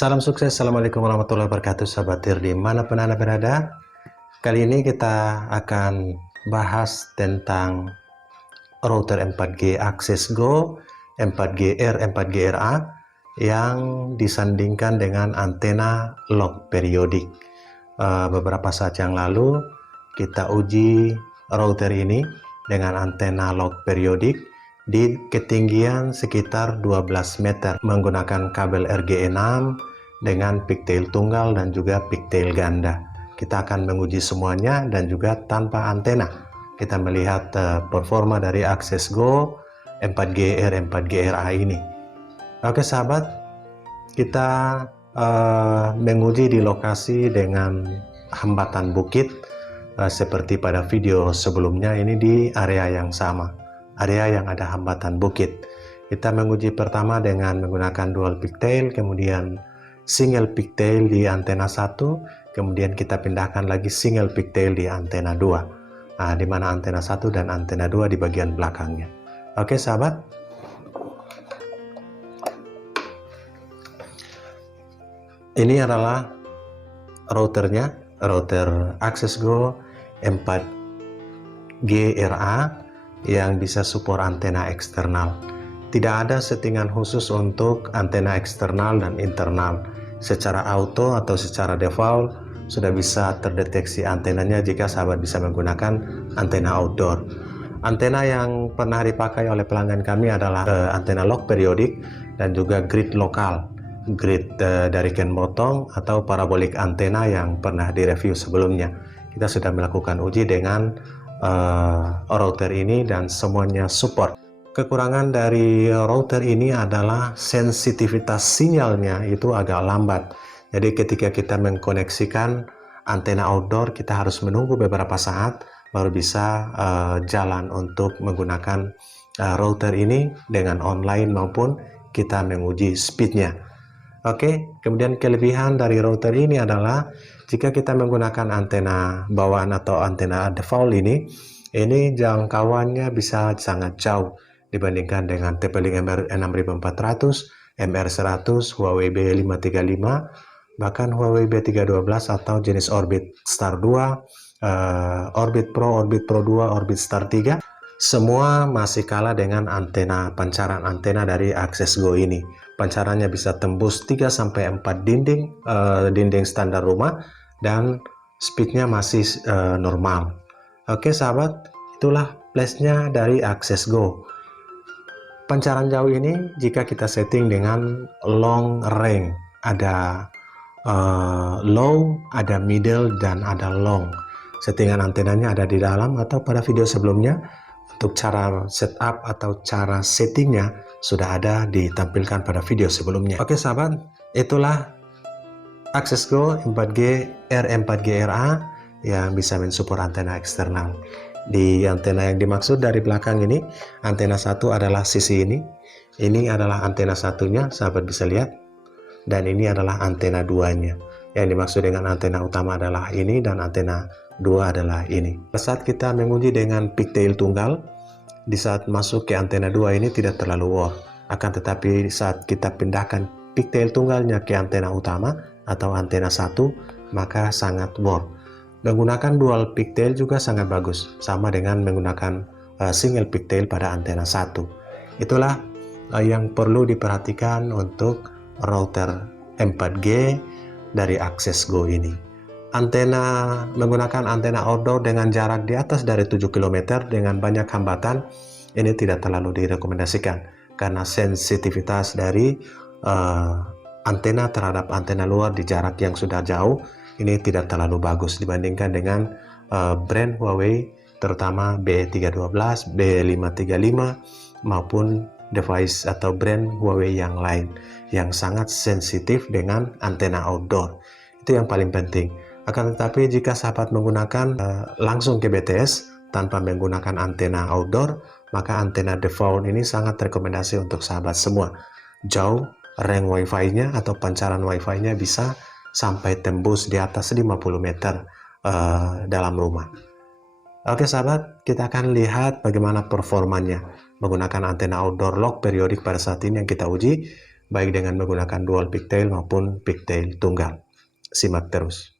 Salam sukses, Assalamualaikum warahmatullahi wabarakatuh, sahabat TIR dimanapun Anda berada. Kali ini kita akan bahas tentang router 4G Access Go 4GR 4GRA yang disandingkan dengan antena log periodik. Beberapa saat yang lalu kita uji router ini dengan antena log periodik di ketinggian sekitar 12 meter menggunakan kabel RGE6 dengan pigtail tunggal dan juga pigtail ganda. Kita akan menguji semuanya dan juga tanpa antena. Kita melihat performa dari Access Go 4GR 4GRA ini. Oke sahabat, kita menguji di lokasi dengan hambatan bukit seperti pada video sebelumnya. Ini di area yang sama, area yang ada hambatan bukit. Kita menguji pertama dengan menggunakan dual pigtail, kemudian single pigtail di antena 1, kemudian kita pindahkan lagi single pigtail di antena 2. Nah, di mana antena 1 dan antena 2 di bagian belakangnya. Oke sahabat, ini adalah routernya, router Access Go 4GRA yang bisa support antena eksternal. Tidak ada settingan khusus untuk antena eksternal dan internal. Secara auto atau secara default sudah bisa terdeteksi antenanya jika sahabat bisa menggunakan antena outdoor. Antena yang pernah dipakai oleh pelanggan kami adalah antena log periodik dan juga grid lokal, grid dari Ken Motong atau parabolik antena yang pernah direview sebelumnya. Kita sudah melakukan uji dengan router ini dan semuanya support. Kekurangan dari router ini adalah sensitivitas sinyalnya itu agak lambat. Jadi ketika kita mengkoneksikan antena outdoor, kita harus menunggu beberapa saat baru bisa jalan untuk menggunakan router ini dengan online maupun kita menguji speednya. Oke, kemudian kelebihan dari router ini adalah jika kita menggunakan antena bawaan atau antena default ini jangkauannya bisa sangat jauh dibandingkan dengan TP-Link MR6400, MR100, Huawei B535, bahkan Huawei B312 atau jenis Orbit Star 2, Orbit Pro 2, Orbit Star 3. Semua masih kalah dengan antena pancaran antena dari Access Go ini. Pancarannya bisa tembus 3-4 dinding standar rumah dan speednya masih normal. Oke sahabat, itulah flashnya dari Access Go. Pancaran jauh ini jika kita setting dengan long range, ada low, ada middle, dan ada long. Settingan antenanya ada di dalam atau pada video sebelumnya. Untuk cara setup atau cara settingnya sudah ada ditampilkan pada video sebelumnya. Oke sahabat, itulah Access Go 4G R4GRA yang bisa mensupport antena eksternal. Di antena yang dimaksud dari belakang ini, antena 1 adalah sisi ini adalah antena satunya, sahabat bisa lihat, dan ini adalah antena 2-nya. Yang dimaksud dengan antena utama adalah ini dan antena 2 adalah ini. Saat kita menguji dengan pigtail tunggal, di saat masuk ke antena 2 ini tidak terlalu war. Akan tetapi saat kita pindahkan pigtail tunggalnya ke antena utama atau antena 1, maka sangat war. Menggunakan dual pigtail juga sangat bagus, sama dengan menggunakan single pigtail pada antena 1. Itulah yang perlu diperhatikan untuk router 4G dari Access Go ini. Menggunakan antena outdoor dengan jarak di atas dari 7 km dengan banyak hambatan, ini tidak terlalu direkomendasikan karena sensitivitas dari antena terhadap antena luar di jarak yang sudah jauh ini tidak terlalu bagus dibandingkan dengan brand Huawei, terutama B312, B535 maupun device atau brand Huawei yang lain yang sangat sensitif dengan antena outdoor. Itu yang paling penting. Akan tetapi jika sahabat menggunakan langsung ke BTS tanpa menggunakan antena outdoor, maka antena default ini sangat rekomendasi untuk sahabat semua. Jauh range wifi-nya atau pancaran wifi-nya bisa sampai tembus di atas 50 meter dalam rumah. Oke sahabat, kita akan lihat bagaimana performanya menggunakan antena outdoor log periodik pada saat ini yang kita uji baik dengan menggunakan dual pigtail maupun pigtail tunggal. Simak terus.